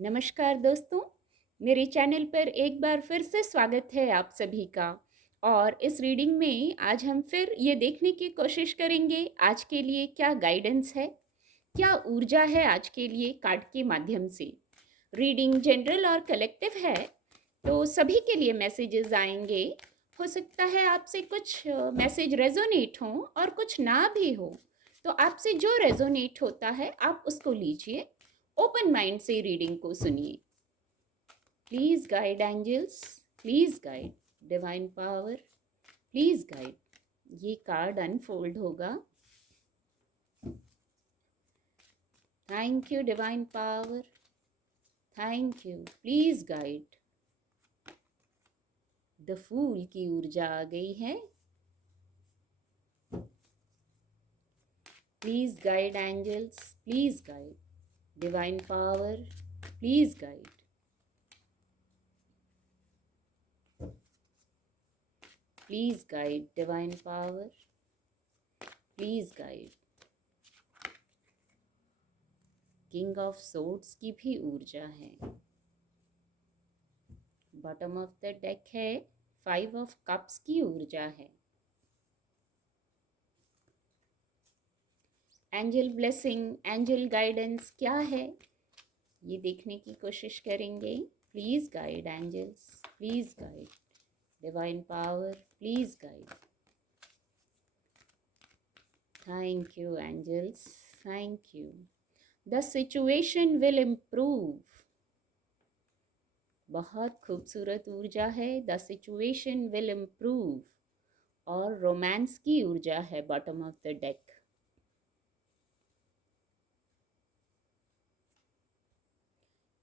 नमस्कार दोस्तों, मेरे चैनल पर एक बार फिर से स्वागत है आप सभी का। और इस रीडिंग में आज हम फिर ये देखने की कोशिश करेंगे आज के लिए क्या गाइडेंस है, क्या ऊर्जा है आज के लिए कार्ड के माध्यम से। रीडिंग जनरल और कलेक्टिव है, तो सभी के लिए मैसेजेस आएंगे। हो सकता है आपसे कुछ मैसेज रेजोनेट हो और कुछ ना भी हो, तो आपसे जो रेजोनेट होता है आप उसको लीजिए। ओपन माइंड से रीडिंग को सुनिए। Please guide angels, please guide divine power, please guide. ये कार्ड अनफोल्ड होगा। Thank you divine power, thank you, please guide. The fool की ऊर्जा आ गई है। Please guide angels, please guide divine power, please guide. Please guide divine power, please guide. King of swords की भी ऊर्जा है। बॉटम ऑफ द डेक है, 5 ऑफ कप्स की ऊर्जा है। एंजल ब्लेसिंग, एंजल गाइडेंस क्या है, ये देखने की कोशिश करेंगे। Please guide angels, please guide divine power, please guide. Thank you angels, thank you. The situation will improve. बहुत खूबसूरत ऊर्जा है। The situation will improve. और रोमांस की ऊर्जा है bottom of the deck.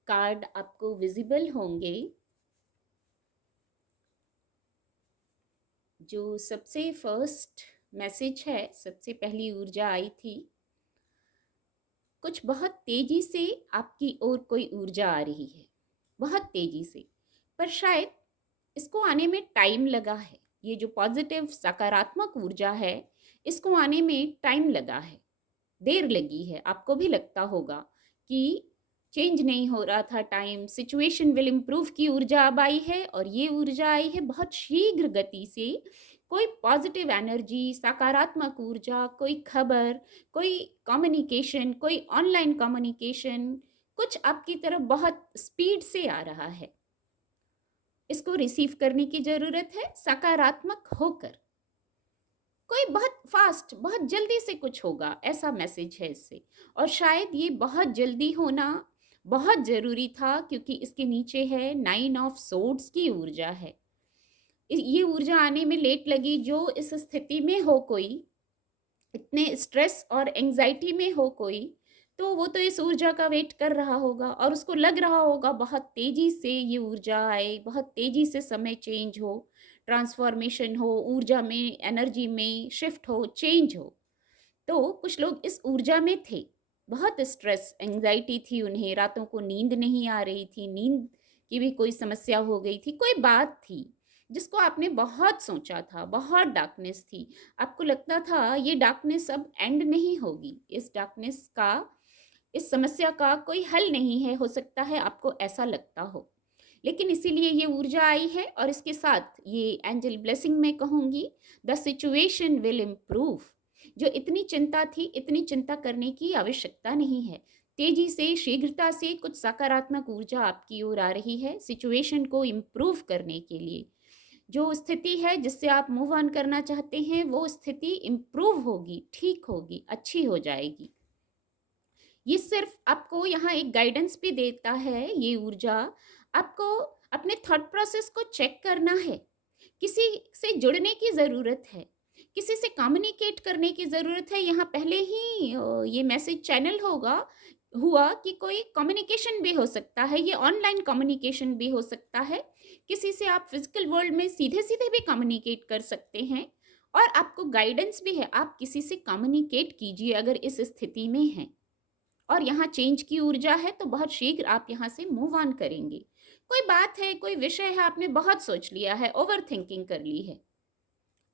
Card आपको विजिबल होंगे। जो सबसे फर्स्ट मैसेज है, सबसे पहली ऊर्जा आई थी, कुछ बहुत तेजी से आपकी ओर कोई ऊर्जा आ रही है, बहुत तेजी से, पर शायद इसको आने में टाइम लगा है। ये जो पॉजिटिव सकारात्मक ऊर्जा है, इसको आने में टाइम लगा है, देर लगी है। आपको भी लगता होगा कि चेंज नहीं हो रहा था टाइम। सिचुएशन विल इम्प्रूव की ऊर्जा अब आई है और ये ऊर्जा आई है बहुत शीघ्र गति से। कोई पॉजिटिव एनर्जी, सकारात्मक ऊर्जा, कोई खबर, कोई कम्युनिकेशन, कोई ऑनलाइन कम्युनिकेशन, कुछ आपकी तरफ बहुत स्पीड से आ रहा है। इसको रिसीव करने की जरूरत है सकारात्मक होकर। कोई बहुत फास्ट, बहुत जल्दी से कुछ होगा, ऐसा मैसेज है इससे। और शायद ये बहुत जल्दी होना बहुत जरूरी था, क्योंकि इसके नीचे है 9 ऑफ सोर्ड्स की ऊर्जा है। ये ऊर्जा आने में लेट लगी। जो इस स्थिति में हो, कोई इतने स्ट्रेस और एंजाइटी में हो कोई, तो वो तो इस ऊर्जा का वेट कर रहा होगा और उसको लग रहा होगा बहुत तेजी से ये ऊर्जा आए, बहुत तेजी से समय चेंज हो, ट्रांसफॉर्मेशन हो, ऊर्जा में, एनर्जी में शिफ्ट हो, चेंज हो। तो कुछ लोग इस ऊर्जा में थे। बहुत स्ट्रेस, एंजाइटी थी उन्हें, रातों को नींद नहीं आ रही थी, नींद की भी कोई समस्या हो गई थी, कोई बात थी जिसको आपने बहुत सोचा था, बहुत डार्कनेस थी। आपको लगता था ये डार्कनेस अब एंड नहीं होगी, इस डार्कनेस का, इस समस्या का कोई हल नहीं है, हो सकता है आपको ऐसा लगता हो। लेकिन इसीलिए ये ऊर्जा आई है और इसके साथ ये एंजल ब्लेसिंग मैं कहूँगी, द सिचुएशन विल इम्प्रूव। जो इतनी चिंता थी, इतनी चिंता करने की आवश्यकता नहीं है। तेजी से, शीघ्रता से कुछ सकारात्मक ऊर्जा आपकी ओर आ रही है सिचुएशन को इम्प्रूव करने के लिए। जो स्थिति है जिससे आप मूव ऑन करना चाहते हैं, वो स्थिति इम्प्रूव होगी, ठीक होगी, अच्छी हो जाएगी। ये सिर्फ आपको यहाँ एक गाइडेंस भी देता है, ये ऊर्जा आपको अपने थॉट प्रोसेस को चेक करना है। किसी से जुड़ने की ज़रूरत है, किसी से कम्युनिकेट करने की ज़रूरत है। यहाँ पहले ही ये मैसेज चैनल हुआ कि कोई कम्युनिकेशन भी हो सकता है, ये ऑनलाइन कम्युनिकेशन भी हो सकता है। किसी से आप फिजिकल वर्ल्ड में सीधे सीधे भी कम्युनिकेट कर सकते हैं। और आपको गाइडेंस भी है, आप किसी से कम्युनिकेट कीजिए अगर इस स्थिति में हैं। और यहाँ चेंज की ऊर्जा है, तो बहुत शीघ्र आप यहाँ से मूव ऑन करेंगे। कोई बात है, कोई विषय है, आपने बहुत सोच लिया है, ओवर थिंकिंग कर ली है,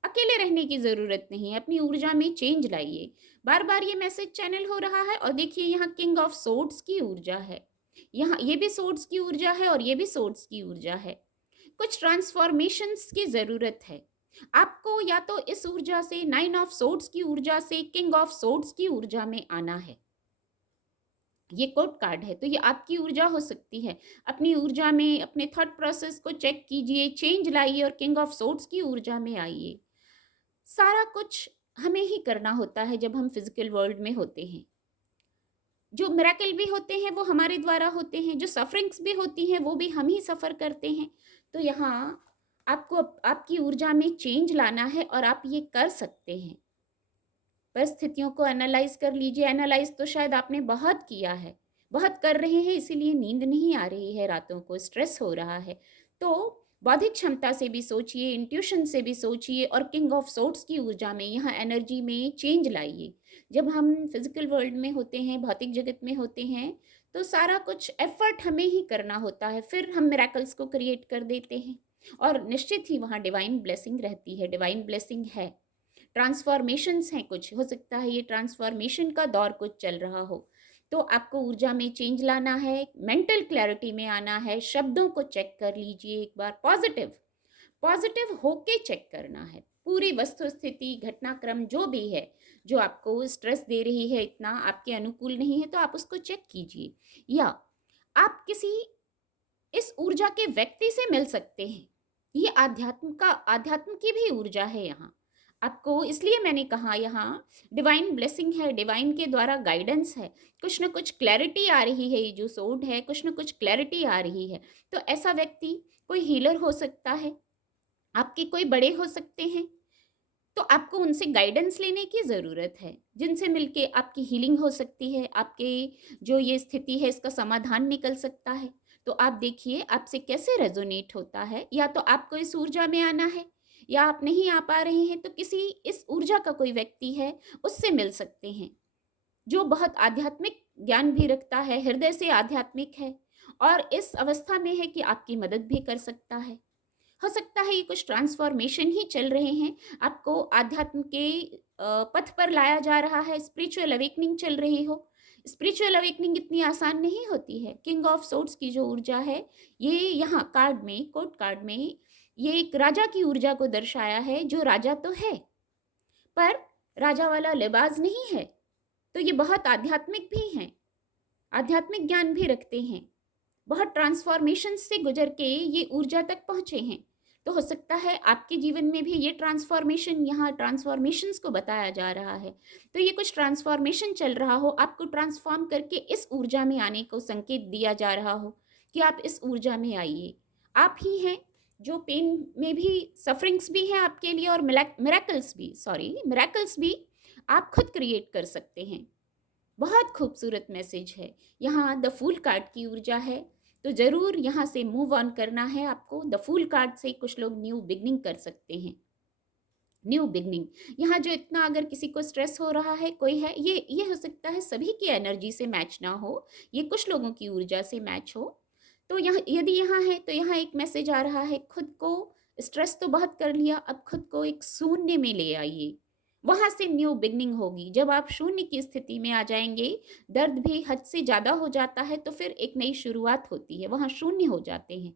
अकेले रहने की ज़रूरत नहीं है, अपनी ऊर्जा में चेंज लाइए। बार बार ये मैसेज चैनल हो रहा है और देखिए यहाँ किंग ऑफ सोर्ड्स की ऊर्जा है। यहाँ ये भी सोर्स की ऊर्जा है और ये भी सोर्स की ऊर्जा है। कुछ ट्रांसफॉर्मेशंस की ज़रूरत है। आपको या तो इस ऊर्जा से, 9 ऑफ सोर्ड्स की ऊर्जा से किंग ऑफ सोर्ड्स की ऊर्जा में आना है। ये कोड कार्ड है, तो ये आपकी ऊर्जा हो सकती है। अपनी ऊर्जा में अपने थॉट प्रोसेस को चेक कीजिए, चेंज लाइए और किंग ऑफ सोर्ड्स की ऊर्जा में आइए। सारा कुछ हमें ही करना होता है जब हम फिजिकल वर्ल्ड में होते हैं। जो मिरेकल भी होते हैं वो हमारे द्वारा होते हैं, जो सफरिंग्स भी होती हैं वो भी हम ही सफ़र करते हैं। तो यहाँ आपको आपकी ऊर्जा में चेंज लाना है और आप ये कर सकते हैं। परिस्थितियों को एनालाइज कर लीजिए। एनालाइज तो शायद आपने बहुत किया है, बहुत कर रहे हैं, इसीलिए नींद नहीं आ रही है रातों को, स्ट्रेस हो रहा है। तो बौद्धिक क्षमता से भी सोचिए, इंट्यूशन से भी सोचिए और किंग ऑफ सोर्ड्स की ऊर्जा में, यहाँ एनर्जी में चेंज लाइए। जब हम फिजिकल वर्ल्ड में होते हैं, भौतिक जगत में होते हैं, तो सारा कुछ एफर्ट हमें ही करना होता है, फिर हम मिरेकल्स को क्रिएट कर देते हैं और निश्चित ही वहाँ डिवाइन ब्लेसिंग रहती है, डिवाइन ब्लेसिंग है। ट्रांसफॉर्मेशंस हैं कुछ, हो सकता है ये ट्रांसफॉर्मेशन का दौर कुछ चल रहा हो, तो आपको ऊर्जा में चेंज लाना है, मेंटल क्लैरिटी में आना है। शब्दों को चेक कर लीजिए एक बार, पॉजिटिव पॉजिटिव होके चेक करना है। पूरी वस्तु स्थिति, घटनाक्रम जो भी है, जो आपको स्ट्रेस दे रही है, इतना आपके अनुकूल नहीं है, तो आप उसको चेक कीजिए। या आप किसी इस ऊर्जा के व्यक्ति से मिल सकते हैं। ये आध्यात्म की भी ऊर्जा है यहाँ। आपको इसलिए मैंने कहा यहाँ डिवाइन ब्लेसिंग है, डिवाइन के द्वारा गाइडेंस है। कुछ न कुछ क्लैरिटी आ रही है, ये जो सोड है कुछ न कुछ क्लैरिटी आ रही है। तो ऐसा व्यक्ति कोई हीलर हो सकता है, आपके कोई बड़े हो सकते हैं, तो आपको उनसे गाइडेंस लेने की ज़रूरत है, जिनसे मिलके आपकी हीलिंग हो सकती है, आपके जो ये स्थिति है इसका समाधान निकल सकता है। तो आप देखिए आपसे कैसे रेजोनेट होता है। या तो आपको इस ऊर्जा में आना है, या आप नहीं आ पा रहे हैं तो किसी इस ऊर्जा का कोई व्यक्ति है, उससे मिल सकते हैं, जो बहुत आध्यात्मिक ज्ञान भी रखता है, हृदय से आध्यात्मिक है और इस अवस्था में है कि आपकी मदद भी कर सकता है। हो सकता है ये कुछ ट्रांसफॉर्मेशन ही चल रहे हैं, आपको आध्यात्म के पथ पर लाया जा रहा है, स्पिरिचुअल अवेकनिंग चल रही हो। स्पिरिचुअल अवेकनिंग इतनी आसान नहीं होती है। किंग ऑफ सोर्ड्स की जो ऊर्जा है, ये यहाँ कार्ड में, कोर्ट कार्ड में, ये एक राजा की ऊर्जा को दर्शाया है, जो राजा तो है पर राजा वाला लिबाज नहीं है। तो ये बहुत आध्यात्मिक भी हैं, आध्यात्मिक ज्ञान भी रखते हैं, बहुत ट्रांसफॉर्मेशन से गुजर के ये ऊर्जा तक पहुँचे हैं। तो हो सकता है आपके जीवन में भी ये ट्रांसफॉर्मेशन, यहाँ ट्रांसफॉर्मेशंस को बताया जा रहा है। तो ये कुछ ट्रांसफॉर्मेशन चल रहा हो, आपको ट्रांसफॉर्म करके इस ऊर्जा में आने को संकेत दिया जा रहा हो कि आप इस ऊर्जा में आइए। आप ही हैं जो पेन में भी, सफरिंग्स भी हैं आपके लिए और मिरेकल्स भी आप खुद क्रिएट कर सकते हैं। बहुत खूबसूरत मैसेज है। यहाँ द फूल कार्ड की ऊर्जा है, तो ज़रूर यहाँ से मूव ऑन करना है आपको। द फूल कार्ड से कुछ लोग न्यू बिगनिंग कर सकते हैं। न्यू बिगनिंग, यहाँ जो इतना अगर किसी को स्ट्रेस हो रहा है, कोई है, ये हो सकता है सभी की एनर्जी से मैच ना हो, ये कुछ लोगों की ऊर्जा से मैच हो। तो यहाँ यदि यहाँ है तो यहाँ एक मैसेज आ रहा है, खुद को, स्ट्रेस तो बहुत कर लिया, अब खुद को एक शून्य में ले आइए। वहाँ से न्यू बिगनिंग होगी। जब आप शून्य की स्थिति में आ जाएंगे, दर्द भी हद से ज़्यादा हो जाता है, तो फिर एक नई शुरुआत होती है, वहाँ शून्य हो जाते हैं।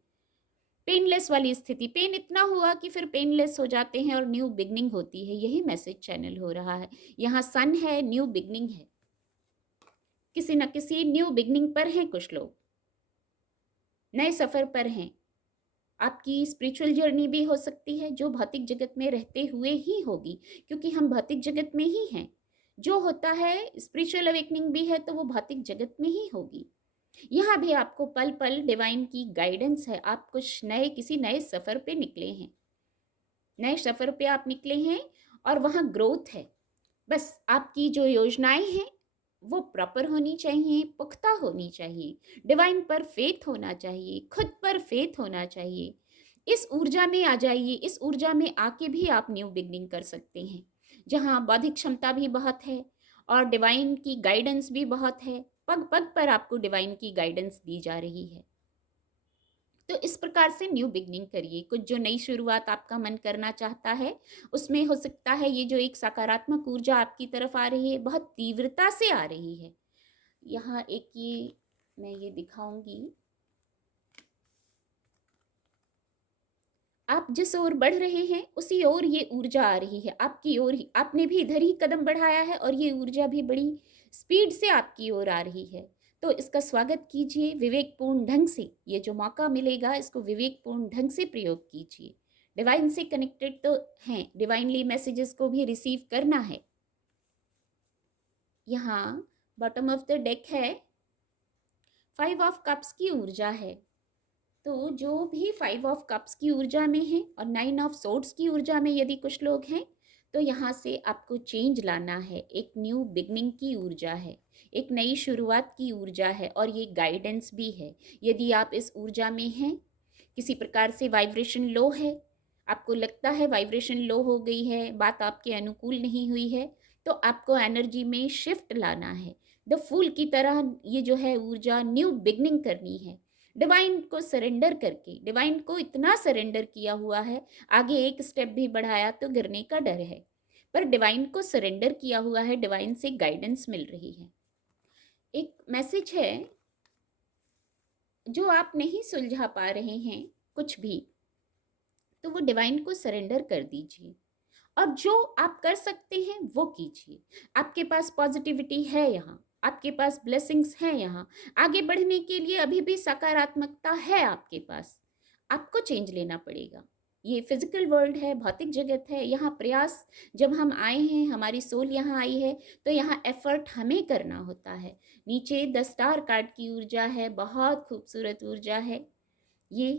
पेनलेस वाली स्थिति, पेन इतना हुआ कि फिर पेनलेस हो जाते हैं और न्यू बिगनिंग होती है। यही मैसेज चैनल हो रहा है। यहाँ सन है, न्यू बिगनिंग है, किसी न किसी न्यू बिगनिंग पर हैं कुछ लोग, नए सफ़र पर हैं। आपकी स्पिरिचुअल जर्नी भी हो सकती है, जो भौतिक जगत में रहते हुए ही होगी, क्योंकि हम भौतिक जगत में ही हैं। जो होता है स्पिरिचुअल अवेकनिंग भी है, तो वो भौतिक जगत में ही होगी। यहाँ भी आपको पल पल डिवाइन की गाइडेंस है। आप कुछ नए, किसी नए सफ़र पे निकले हैं, नए सफ़र पे आप निकले हैं और वहाँ ग्रोथ है। बस आपकी जो योजनाएं हैं वो प्रॉपर होनी चाहिए, पुख्ता होनी चाहिए, डिवाइन पर फेथ होना चाहिए, खुद पर फेथ होना चाहिए। इस ऊर्जा में आ जाइए। इस ऊर्जा में आके भी आप न्यू बिगनिंग कर सकते हैं, जहाँ बौद्धिक क्षमता भी बहुत है और डिवाइन की गाइडेंस भी बहुत है। पग पग पर आपको डिवाइन की गाइडेंस दी जा रही है। तो इस प्रकार से न्यू बिगनिंग करिए। कुछ जो नई शुरुआत आपका मन करना चाहता है, उसमें हो सकता है ये जो एक सकारात्मक ऊर्जा आपकी तरफ आ रही है, बहुत तीव्रता से आ रही है। यहाँ एक ये मैं ये दिखाऊंगी। आप जिस ओर बढ़ रहे हैं उसी ओर ये ऊर्जा आ रही है आपकी ओर ही। आपने भी इधर ही कदम बढ़ाया है और ये ऊर्जा भी बड़ी स्पीड से आपकी ओर आ रही है। तो इसका स्वागत कीजिए विवेकपूर्ण ढंग से। ये जो मौका मिलेगा इसको विवेकपूर्ण ढंग से प्रयोग कीजिए। डिवाइन से कनेक्टेड तो हैं, डिवाइनली मैसेजेस को भी रिसीव करना है। यहाँ बॉटम ऑफ द डेक है, 5 ऑफ कप्स की ऊर्जा है। तो जो भी 5 ऑफ कप्स की ऊर्जा में है और 9 ऑफ सोर्ड्स की ऊर्जा में यदि कुछ लोग हैं, तो यहाँ से आपको चेंज लाना है। एक न्यू बिगनिंग की ऊर्जा है, एक नई शुरुआत की ऊर्जा है और ये गाइडेंस भी है। यदि आप इस ऊर्जा में हैं, किसी प्रकार से वाइब्रेशन लो है, आपको लगता है वाइब्रेशन लो हो गई है, बात आपके अनुकूल नहीं हुई है, तो आपको एनर्जी में शिफ्ट लाना है। द फूल की तरह ये जो है ऊर्जा न्यू बिगनिंग करनी है। डिवाइन को सरेंडर करके, डिवाइन को इतना सरेंडर किया हुआ है, आगे एक स्टेप भी बढ़ाया तो गिरने का डर है, पर डिवाइन को सरेंडर किया हुआ है, डिवाइन से गाइडेंस मिल रही है। एक मैसेज है जो आप नहीं सुलझा पा रहे हैं कुछ भी, तो वो डिवाइन को सरेंडर कर दीजिए और जो आप कर सकते हैं वो कीजिए। आपके पास पॉजिटिविटी है, यहाँ आपके पास ब्लेसिंग्स हैं, यहाँ आगे बढ़ने के लिए अभी भी सकारात्मकता है आपके पास। आपको चेंज लेना पड़ेगा। ये फिजिकल वर्ल्ड है, भौतिक जगत है, यहाँ प्रयास, जब हम आए हैं, हमारी सोल यहाँ आई है, तो यहाँ एफर्ट हमें करना होता है। नीचे 10 स्टार कार्ड की ऊर्जा है, बहुत खूबसूरत ऊर्जा है। ये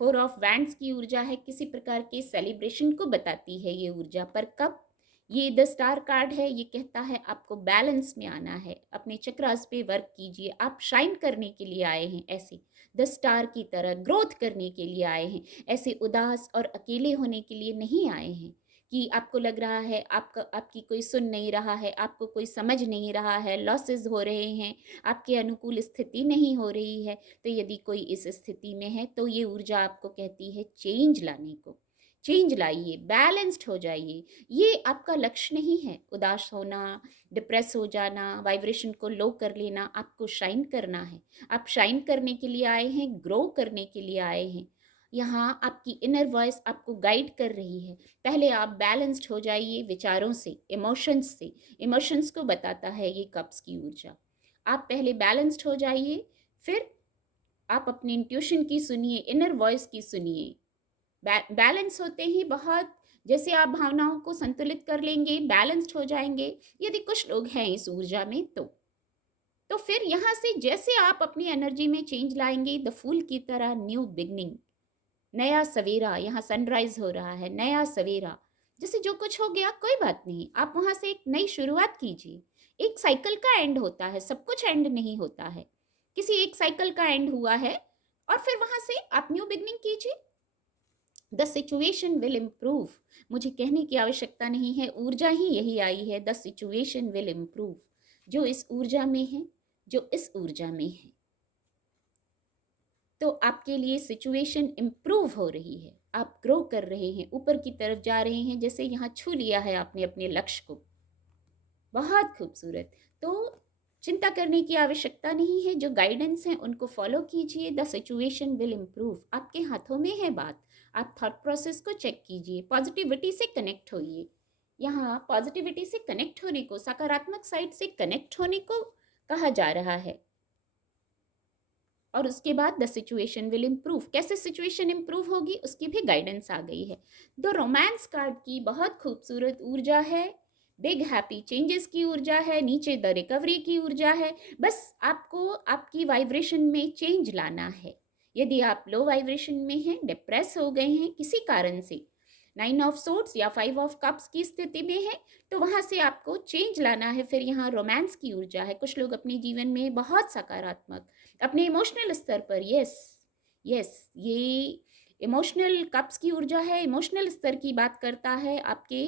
4 ऑफ वैंड्स की ऊर्जा है, किसी प्रकार के सेलिब्रेशन को बताती है ये ऊर्जा। पर कब? ये 10 स्टार कार्ड है, ये कहता है आपको बैलेंस में आना है, अपने चक्रास पे वर्क कीजिए। आप शाइन करने के लिए आए हैं, ऐसे 10 स्टार की तरह ग्रोथ करने के लिए आए हैं, ऐसे उदास और अकेले होने के लिए नहीं आए हैं कि आपको लग रहा है आपकी कोई सुन नहीं रहा है, आपको कोई समझ नहीं रहा है, लॉसेस हो रहे हैं, आपके अनुकूल स्थिति नहीं हो रही है। तो यदि कोई इस स्थिति में है तो ये ऊर्जा आपको कहती है चेंज लाने को। चेंज लाइए, बैलेंस्ड हो जाइए। ये आपका लक्ष्य नहीं है उदास होना, डिप्रेस हो जाना, वाइब्रेशन को लो कर लेना। आपको शाइन करना है। आप शाइन करने के लिए आए हैं, ग्रो करने के लिए आए हैं। यहाँ आपकी इनर वॉइस आपको गाइड कर रही है। पहले आप बैलेंस्ड हो जाइए विचारों से, इमोशंस से। इमोशंस को बताता है ये कप्स की ऊर्जा। आप पहले बैलेंस्ड हो जाइए, फिर आप अपने इंट्यूशन की सुनिए, इनर वॉइस की सुनिए। बैलेंस होते ही बहुत, जैसे आप भावनाओं को संतुलित कर लेंगे, बैलेंस्ड हो जाएंगे। यदि कुछ लोग हैं इस ऊर्जा में तो फिर यहाँ से जैसे आप अपनी एनर्जी में चेंज लाएंगे, द फूल की तरह न्यू बिगनिंग, नया सवेरा। यहाँ सनराइज हो रहा है, नया सवेरा। जैसे जो कुछ हो गया कोई बात नहीं, आप वहां से एक नई शुरुआत कीजिए। एक साइकिल का एंड होता है, सब कुछ एंड नहीं होता है, किसी एक साइकिल का एंड हुआ है और फिर वहां से आप न्यू बिगनिंग कीजिए। The situation will improve. मुझे कहने की आवश्यकता नहीं है, ऊर्जा ही यही आई है, द सिचुएशन विल इम्प्रूव। जो इस ऊर्जा में है, जो इस ऊर्जा में है, तो आपके लिए सिचुएशन इम्प्रूव हो रही है। आप ग्रो कर रहे हैं, ऊपर की तरफ जा रहे हैं, जैसे यहाँ छू लिया है आपने अपने लक्ष्य को। बहुत खूबसूरत। तो चिंता करने की आवश्यकता नहीं है, जो गाइडेंस है उनको फॉलो कीजिए। द सिचुएशन विल इम्प्रूव, आपके हाथों में है बात। आप थॉट प्रोसेस को चेक कीजिए, पॉजिटिविटी से कनेक्ट होइए। यहाँ पॉजिटिविटी से कनेक्ट होने को, सकारात्मक साइड से कनेक्ट होने को कहा जा रहा है। और उसके बाद द सिचुएशन विल इम्प्रूव, कैसे सिचुएशन इम्प्रूव होगी उसकी भी गाइडेंस आ गई है। द रोमांस कार्ड की बहुत खूबसूरत ऊर्जा है, बिग हैप्पी चेंजेस की ऊर्जा है, नीचे द रिकवरी की ऊर्जा है। बस आपको आपकी वाइब्रेशन में चेंज लाना है। यदि आप लो वाइब्रेशन में हैं, डिप्रेस हो गए हैं किसी कारण से, 9 ऑफ सोर्ड्स या 5 ऑफ कप्स की स्थिति में है, तो वहां से आपको चेंज लाना है। फिर यहाँ रोमांस की ऊर्जा है। कुछ लोग अपने जीवन में बहुत सकारात्मक, अपने इमोशनल स्तर पर, यस यस, ये इमोशनल कप्स की ऊर्जा है, इमोशनल स्तर की बात करता है, आपके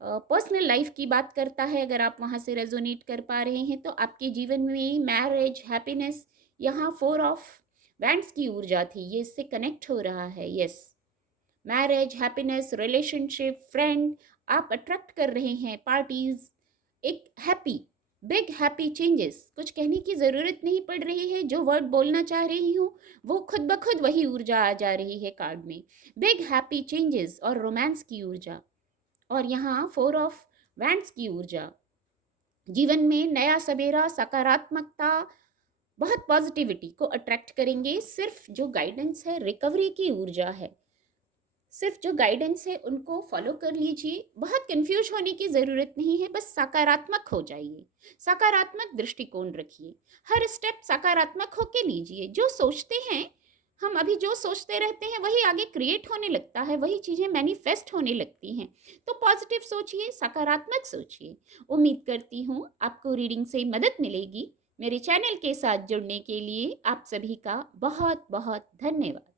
पर्सनल लाइफ की बात करता है। अगर आप वहाँ से रेजोनेट कर पा रहे हैं तो आपके जीवन में मैरिज, हैप्पीनेस, यहाँ 4 ऑफ वैंड्स की ऊर्जा थी, ये इससे कनेक्ट हो रहा है। Yes, marriage, happiness, relationship, friend, आप अट्रैक्ट कर रहे हैं, पार्टीज, एक हैप्पी बिग हैप्पी चेंजेस, कुछ कहने की ज़रूरत नहीं पड़ रही है, जो वर्ड बोलना चाह रही हूँ वो खुद ब खुद वही ऊर्जा आ जा रही है कार्ड में। बिग हैप्पी चेंजेस और रोमांस की ऊर्जा, और यहाँ 4 ऑफ वैंड्स की ऊर्जा। जीवन में नया सवेरा, सकारात्मकता, बहुत पॉजिटिविटी को अट्रैक्ट करेंगे। सिर्फ जो गाइडेंस है, रिकवरी की ऊर्जा है, सिर्फ जो गाइडेंस है उनको फॉलो कर लीजिए। बहुत कंफ्यूज होने की ज़रूरत नहीं है, बस सकारात्मक हो जाइए, सकारात्मक दृष्टिकोण रखिए, हर स्टेप सकारात्मक होके लीजिए। जो सोचते हैं, हम अभी जो सोचते रहते हैं वही आगे क्रिएट होने लगता है, वही चीज़ें मैनिफेस्ट होने लगती हैं। तो पॉजिटिव सोचिए, सकारात्मक सोचिए। उम्मीद करती हूँ आपको रीडिंग से मदद मिलेगी। मेरे चैनल के साथ जुड़ने के लिए आप सभी का बहुत बहुत धन्यवाद।